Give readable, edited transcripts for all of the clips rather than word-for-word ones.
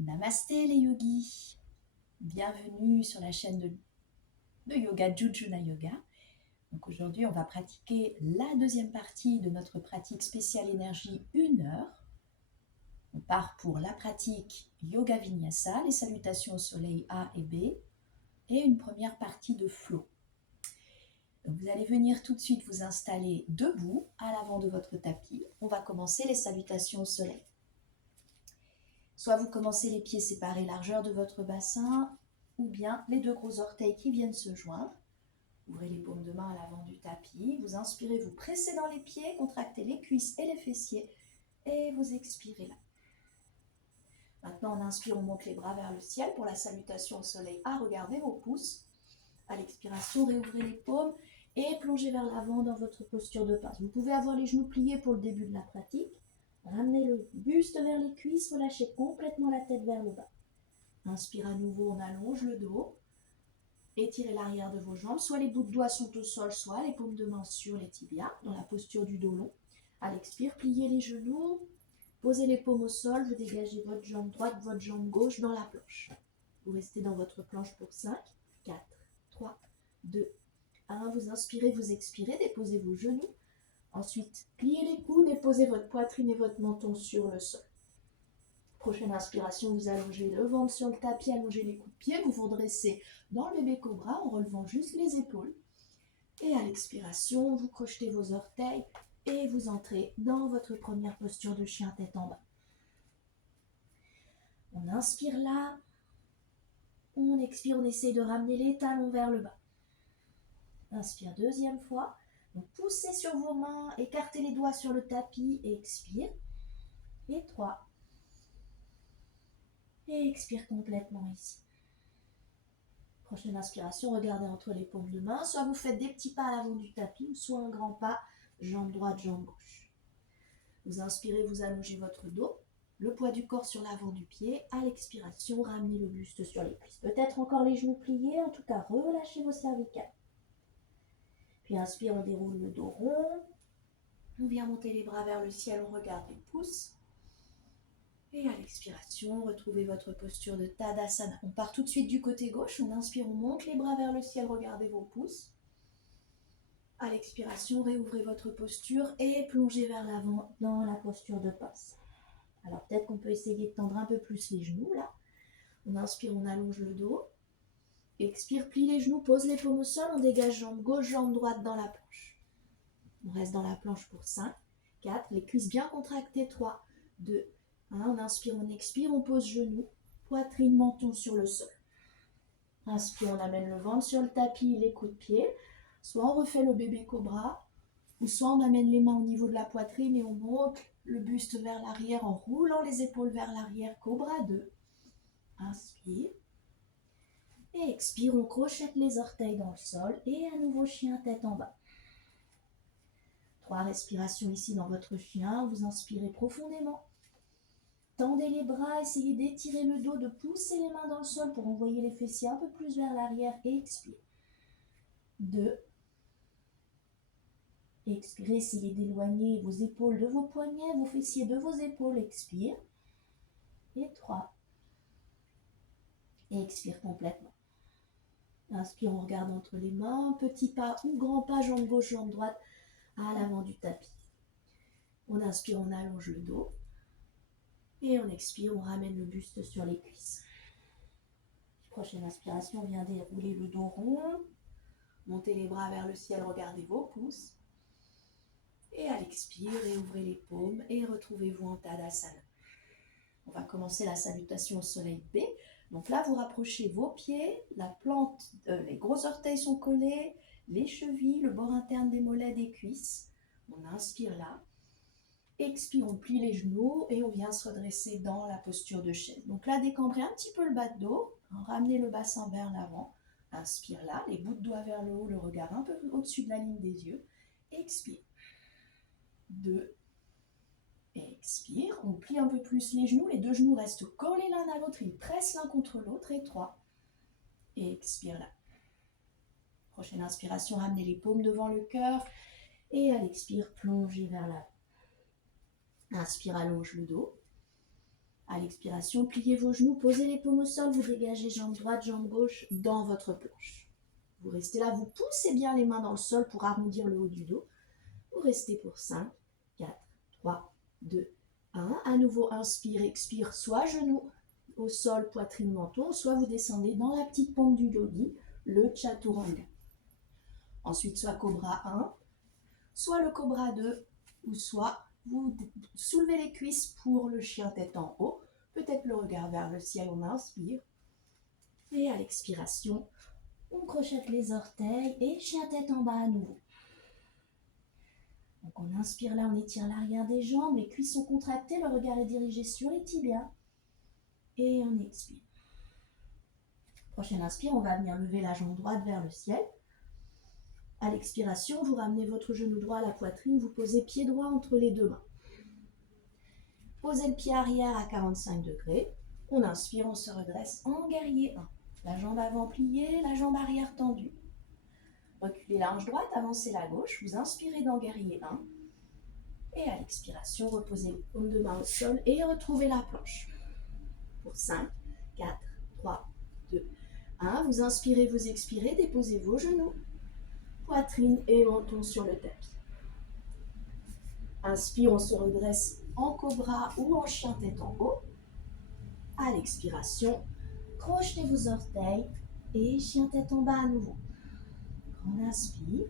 Namasté les yogis, bienvenue sur la chaîne de yoga Jujuna Yoga. Donc aujourd'hui on va pratiquer la deuxième partie de notre pratique spéciale énergie 1 heure. On part pour la pratique Yoga Vinyasa, les salutations au soleil A et B, et une première partie de flow. Donc vous allez venir tout de suite vous installer debout à l'avant de votre tapis. On va commencer les salutations au soleil. Soit vous commencez les pieds séparés largeur de votre bassin, ou bien les deux gros orteils qui viennent se joindre. Ouvrez les paumes de main à l'avant du tapis. Vous inspirez, vous pressez dans les pieds, contractez les cuisses et les fessiers. Et vous expirez là. Maintenant, on inspire, on monte les bras vers le ciel pour la salutation au soleil A. Regardez vos pouces. À l'expiration, réouvrez les paumes et plongez vers l'avant dans votre posture de passe. Vous pouvez avoir les genoux pliés pour le début de la pratique. Ramenez le buste vers les cuisses, relâchez complètement la tête vers le bas. Inspire à nouveau, on allonge le dos. Étirez l'arrière de vos jambes. Soit les bouts de doigts sont au sol, soit les paumes de main sur les tibias, dans la posture du dos long. À l'expire, pliez les genoux. Posez les paumes au sol. Vous dégagez votre jambe droite, votre jambe gauche dans la planche. Vous restez dans votre planche pour 5, 4, 3, 2, 1. Vous inspirez, vous expirez. Déposez vos genoux. Ensuite, pliez les coudes et posez votre poitrine et votre menton sur le sol. Prochaine inspiration, vous allongez le ventre sur le tapis, allongez les coups de pied, vous vous redressez dans le bébé cobra en relevant juste les épaules. Et à l'expiration, vous crochetez vos orteils et vous entrez dans votre première posture de chien tête en bas. On inspire là, on expire, on essaye de ramener les talons vers le bas. Inspire deuxième fois, donc poussez sur vos mains, écartez les doigts sur le tapis et expire. Et 3. Et expire complètement ici. Prochaine inspiration, regardez entre les paumes de main. Soit vous faites des petits pas à l'avant du tapis, soit un grand pas, jambe droite, jambe gauche. Vous inspirez, vous allongez votre dos, le poids du corps sur l'avant du pied. À l'expiration, ramenez le buste sur les cuisses. Peut-être encore les genoux pliés, en tout cas relâchez vos cervicales. Puis inspire, on déroule le dos rond. On vient monter les bras vers le ciel, on regarde les pouces. Et à l'expiration, retrouvez votre posture de Tadasana. On part tout de suite du côté gauche. On inspire, on monte les bras vers le ciel. Regardez vos pouces. À l'expiration, réouvrez votre posture et plongez vers l'avant dans la posture de passe. Alors peut-être qu'on peut essayer de tendre un peu plus les genoux là. On inspire, on allonge le dos. Expire, plie les genoux, pose les paumes au sol. On dégage jambe gauche, jambe droite dans la planche. On reste dans la planche pour 5, 4, les cuisses bien contractées, 3, 2, 1. On inspire, on expire, on pose genoux, poitrine, menton sur le sol. Inspire, on amène le ventre sur le tapis, les coups de pied. Soit on refait le bébé cobra, ou soit on amène les mains au niveau de la poitrine et on monte le buste vers l'arrière en roulant les épaules vers l'arrière. Cobra 2. Inspire. Et expire, on crochette les orteils dans le sol et à nouveau chien tête en bas. 3 respirations ici dans votre chien. Vous inspirez profondément. Tendez les bras, essayez d'étirer le dos, de pousser les mains dans le sol pour envoyer les fessiers un peu plus vers l'arrière et expire. 2. Expirez, essayez d'éloigner vos épaules de vos poignets, vos fessiers de vos épaules. Expire. Et 3. Et expire complètement. Inspire, on regarde entre les mains, petit pas ou grand pas, jambe gauche, jambe droite à l'avant du tapis. On inspire, on allonge le dos. Et on expire, on ramène le buste sur les cuisses. Prochaine inspiration, on vient dérouler le dos rond. Montez les bras vers le ciel, regardez vos pouces. Et à l'expire, réouvrez les paumes et retrouvez-vous en Tadasana. On va commencer la salutation au soleil B. Donc là, vous rapprochez vos pieds, la plante, les gros orteils sont collés, les chevilles, le bord interne des mollets, des cuisses. On inspire là. Expire, on plie les genoux et on vient se redresser dans la posture de chaise. Donc là, décambrez un petit peu le bas de dos, ramenez le bassin vers l'avant. Inspire là, les bouts de doigts vers le haut, le regard un peu au-dessus de la ligne des yeux. Expire. 2. Expire, on plie un peu plus les genoux, les deux genoux restent collés l'un à l'autre, ils pressent l'un contre l'autre. Et 3. Expire là. Prochaine inspiration, ramenez les paumes devant le cœur et à l'expire, plongez vers l'avant. Inspire, allonge le dos. À l'expiration, pliez vos genoux, posez les paumes au sol, vous dégagez jambe droite, jambe gauche dans votre planche. Vous restez là, vous poussez bien les mains dans le sol pour arrondir le haut du dos. Vous restez pour 5, 4, 3, 2, 1. À nouveau, inspire, expire, soit genoux au sol, poitrine, menton, soit vous descendez dans la petite pompe du yogi, le chaturanga. Ensuite, soit cobra 1, soit le cobra 2, ou soit vous soulevez les cuisses pour le chien tête en haut, peut-être le regard vers le ciel, on inspire. Et à l'expiration, on crochette les orteils et chien tête en bas à nouveau. Donc on inspire là, on étire l'arrière des jambes, les cuisses sont contractées, le regard est dirigé sur les tibias. Et on expire. Prochaine inspire, on va venir lever la jambe droite vers le ciel. À l'expiration, vous ramenez votre genou droit à la poitrine, vous posez pied droit entre les deux mains. Posez le pied arrière à 45 degrés. On inspire, on se redresse en guerrier 1. La jambe avant pliée, la jambe arrière tendue. Reculez la hanche droite, avancez la gauche. Vous inspirez dans guerrier 1. Et à l'expiration, reposez les paumes de main au sol et retrouvez la planche. Pour 5, 4, 3, 2, 1. Vous inspirez, vous expirez, déposez vos genoux. Poitrine et menton sur le tapis. Inspire, on se redresse en cobra ou en chien tête en haut. À l'expiration, crochetez vos orteils et chien tête en bas à nouveau. Grande inspire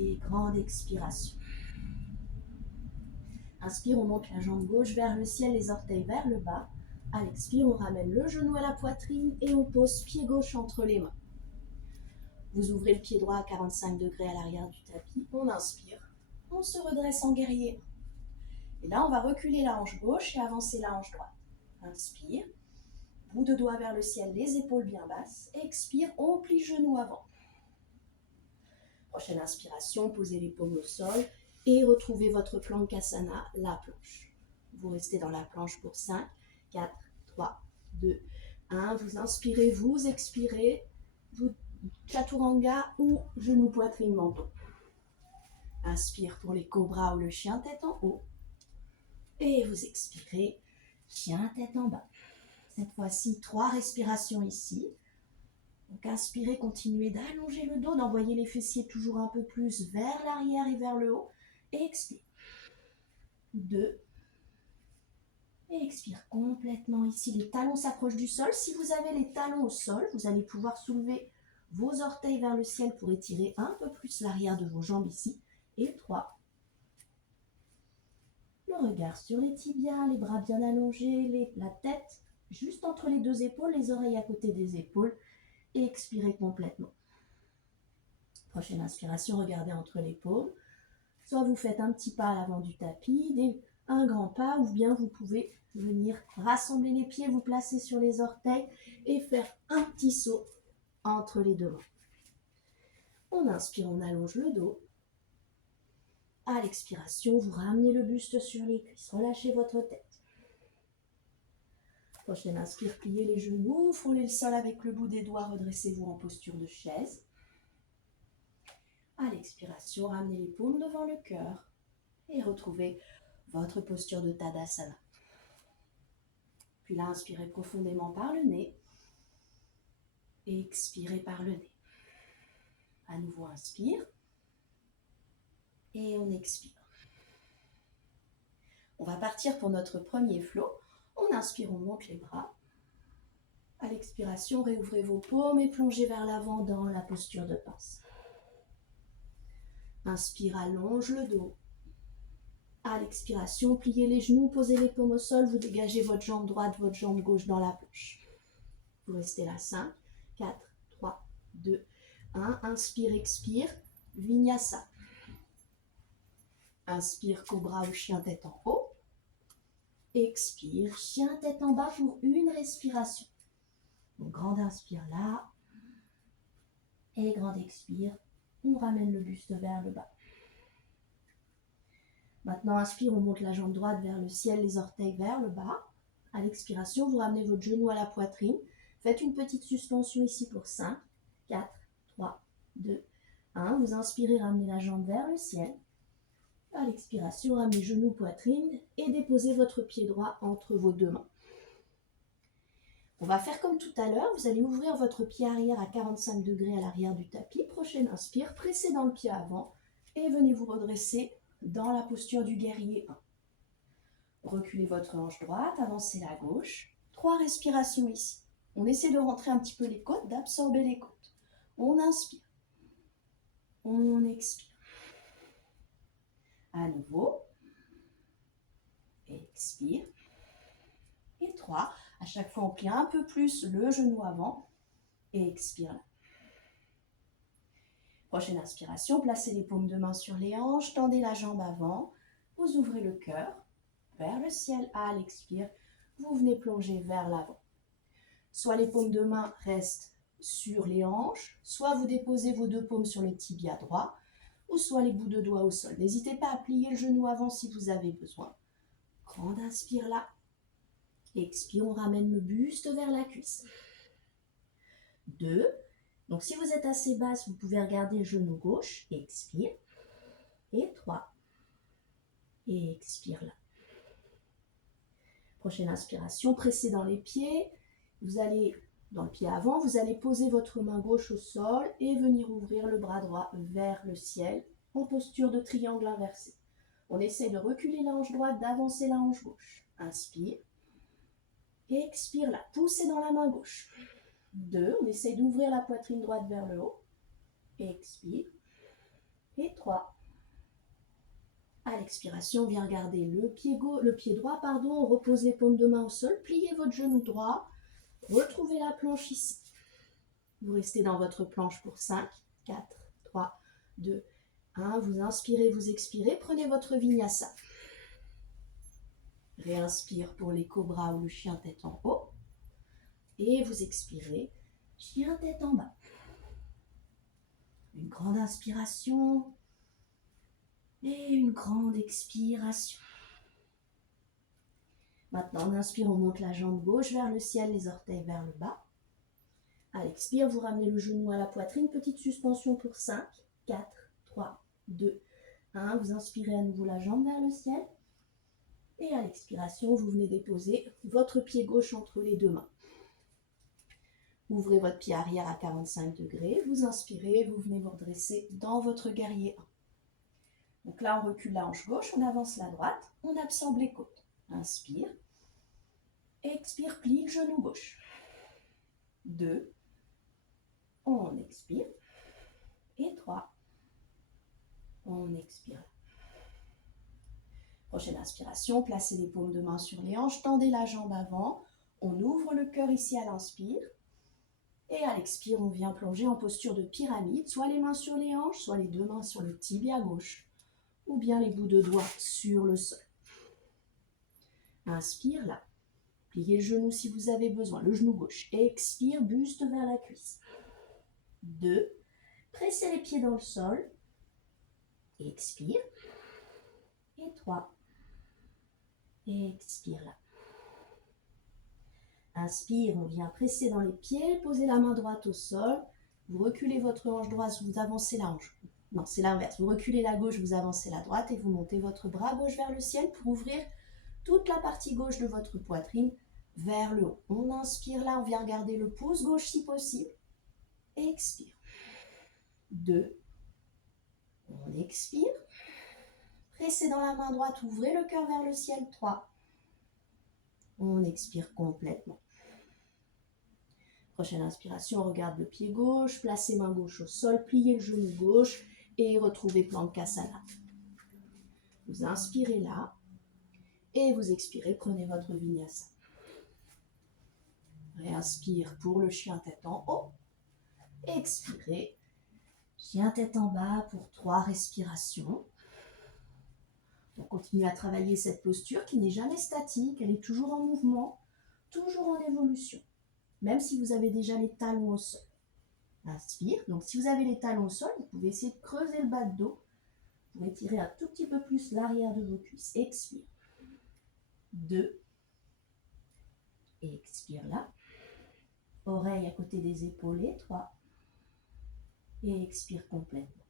et grande expiration. Inspire, on monte la jambe gauche vers le ciel, les orteils vers le bas. À l'expire, on ramène le genou à la poitrine et on pose pied gauche entre les mains. Vous ouvrez le pied droit à 45 degrés à l'arrière du tapis. On inspire. On se redresse en guerrier. Et là, on va reculer la hanche gauche et avancer la hanche droite. Inspire. Bout de doigt vers le ciel, les épaules bien basses. Expire, on plie genou avant. Prochaine inspiration, posez les paumes au sol et retrouvez votre Plankasana, la planche. Vous restez dans la planche pour 5, 4, 3, 2, 1. Vous inspirez, vous expirez. Vous chaturanga ou genou, poitrine, menton. Inspire pour les cobras ou le chien tête en haut. Et vous expirez, chien tête en bas. Cette fois-ci, 3 respirations ici. Donc inspirez, continuez d'allonger le dos, d'envoyer les fessiers toujours un peu plus vers l'arrière et vers le haut. Et expire. 2. Et expire complètement ici. Les talons s'approchent du sol. Si vous avez les talons au sol, vous allez pouvoir soulever vos orteils vers le ciel pour étirer un peu plus l'arrière de vos jambes ici. Et 3. Le regard sur les tibias, les bras bien allongés, la tête juste entre les deux épaules, les oreilles à côté des épaules. Et expirez complètement. Prochaine inspiration, regardez entre les paumes. Soit vous faites un petit pas à l'avant du tapis, un grand pas, ou bien vous pouvez venir rassembler les pieds, vous placer sur les orteils et faire un petit saut entre les deux mains. On inspire, on allonge le dos. À l'expiration, vous ramenez le buste sur les cuisses, relâchez votre tête. Prochaine inspire, pliez les genoux, frôlez le sol avec le bout des doigts, redressez-vous en posture de chaise. À l'expiration, ramenez les paumes devant le cœur et retrouvez votre posture de Tadasana. Puis là, inspirez profondément par le nez et expirez par le nez. À nouveau, inspire et on expire. On va partir pour notre premier flow. On inspire, on monte les bras. À l'expiration, réouvrez vos paumes et plongez vers l'avant dans la posture de pince. Inspire, allonge le dos. À l'expiration, pliez les genoux, posez les paumes au sol, vous dégagez votre jambe droite, votre jambe gauche dans la planche. Vous restez là, 5, 4, 3, 2, 1. Inspire, expire, Vinyasa. Inspire, cobra ou chien tête en haut. Expire, chien tête en bas pour une respiration. Donc, grande inspire là. Et grande expire. On ramène le buste vers le bas. Maintenant, inspire, on monte la jambe droite vers le ciel, les orteils vers le bas. À l'expiration, vous ramenez votre genou à la poitrine. Faites une petite suspension ici pour 5, 4, 3, 2, 1. Vous inspirez, ramenez la jambe vers le ciel. À l'expiration, ramenez genoux, poitrine et déposez votre pied droit entre vos deux mains. On va faire comme tout à l'heure, vous allez ouvrir votre pied arrière à 45 degrés à l'arrière du tapis. Prochaine inspire, pressez dans le pied avant et venez vous redresser dans la posture du guerrier 1. Reculez votre hanche droite, avancez la gauche. 3 respirations ici. On essaie de rentrer un petit peu les côtes, d'absorber les côtes. On inspire. On expire. À nouveau. Expire. Et 3. À chaque fois, on plie un peu plus le genou avant. Et expire là. Prochaine inspiration, placez les paumes de main sur les hanches, tendez la jambe avant. Vous ouvrez le cœur vers le ciel. À l'expire, vous venez plonger vers l'avant. Soit les paumes de main restent sur les hanches, soit vous déposez vos deux paumes sur le tibia droit, ou soit les bouts de doigts au sol. N'hésitez pas à plier le genou avant si vous avez besoin. Grande inspire là. Expire, on ramène le buste vers la cuisse. 2. Donc si vous êtes assez basse, vous pouvez regarder le genou gauche. Expire. Et 3. Et expire là. Prochaine inspiration, pressez dans les pieds. Vous allez, dans le pied avant, vous allez poser votre main gauche au sol et venir ouvrir le bras droit vers le ciel en posture de triangle inversé. On essaie de reculer la hanche droite, d'avancer la hanche gauche. Inspire. Expire là, poussez dans la main gauche. 2, on essaie d'ouvrir la poitrine droite vers le haut. Expire. Et 3. À l'expiration, viens regarder le pied droit, reposez les paumes de main au sol, pliez votre genou droit, retrouvez la planche ici. Vous restez dans votre planche pour 5, 4, 3, 2, 1. Vous inspirez, vous expirez, prenez votre vinyasa. Réinspire pour les cobras ou le chien tête en haut. Et vous expirez, chien tête en bas. Une grande inspiration et une grande expiration. Maintenant, on inspire, on monte la jambe gauche vers le ciel, les orteils vers le bas. À l'expire, vous ramenez le genou à la poitrine, petite suspension pour 5, 4, 3, 2, 1. Vous inspirez à nouveau la jambe vers le ciel. Et à l'expiration, vous venez déposer votre pied gauche entre les deux mains. Ouvrez votre pied arrière à 45 degrés. Vous inspirez, vous venez vous redresser dans votre guerrier 1. Donc là, on recule la hanche gauche, on avance la droite, on absorbe les côtes. Inspire. Expire, plie le genou gauche. 2. On expire. Et 3. On expire. Prochaine inspiration, placez les paumes de main sur les hanches, tendez la jambe avant. On ouvre le cœur ici à l'inspire. Et à l'expire, on vient plonger en posture de pyramide, soit les mains sur les hanches, soit les deux mains sur le tibia gauche, ou bien les bouts de doigts sur le sol. Inspire là. Pliez le genou si vous avez besoin, le genou gauche. Expire, buste vers la cuisse. 2. Pressez les pieds dans le sol. Expire. Et 3. Expire là. Inspire, on vient presser dans les pieds, posez la main droite au sol. Vous reculez votre hanche droite, vous avancez la hanche. Non, c'est l'inverse. Vous reculez la gauche, vous avancez la droite et vous montez votre bras gauche vers le ciel pour ouvrir toute la partie gauche de votre poitrine vers le haut. On inspire là, on vient regarder le pouce gauche si possible. Expire. 2. On expire. Pressez dans la main droite, ouvrez le cœur vers le ciel. 3. On expire complètement. Prochaine inspiration, on regarde le pied gauche, placez main gauche au sol, pliez le genou gauche et retrouvez Plantkasana. Vous inspirez là et vous expirez, prenez votre vinyasa. Réinspire pour le chien tête en haut. Expirez, chien tête en bas pour 3 respirations. On continue à travailler cette posture qui n'est jamais statique, elle est toujours en mouvement, toujours en évolution. Même si vous avez déjà les talons au sol. Inspire. Donc si vous avez les talons au sol, vous pouvez essayer de creuser le bas de dos. Vous pouvez tirer un tout petit peu plus l'arrière de vos cuisses. Expire. 2. Expire là. Oreille à côté des épaules. 3. Et expire complètement.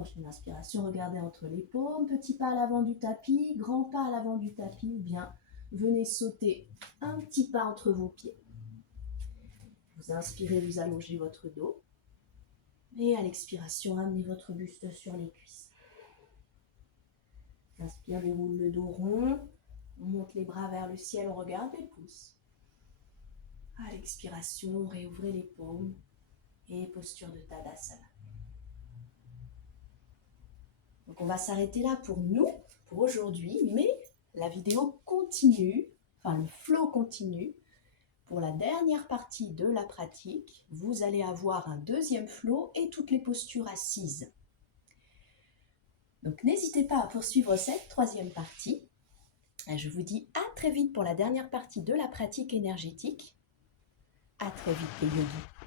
Prochaine inspiration, regardez entre les paumes, petit pas à l'avant du tapis, grand pas à l'avant du tapis, ou bien venez sauter un petit pas entre vos pieds. Vous inspirez, vous allongez votre dos. Et à l'expiration, amenez votre buste sur les cuisses. Inspire, déroule le dos rond. On monte les bras vers le ciel, on regarde les pouces. À l'expiration, réouvrez les paumes et posture de Tadasana. Donc on va s'arrêter là pour nous, pour aujourd'hui, mais la vidéo continue, enfin le flow continue. Pour la dernière partie de la pratique, vous allez avoir un deuxième flow et toutes les postures assises. Donc n'hésitez pas à poursuivre cette troisième partie. Je vous dis à très vite pour la dernière partie de la pratique énergétique. À très vite les yogis.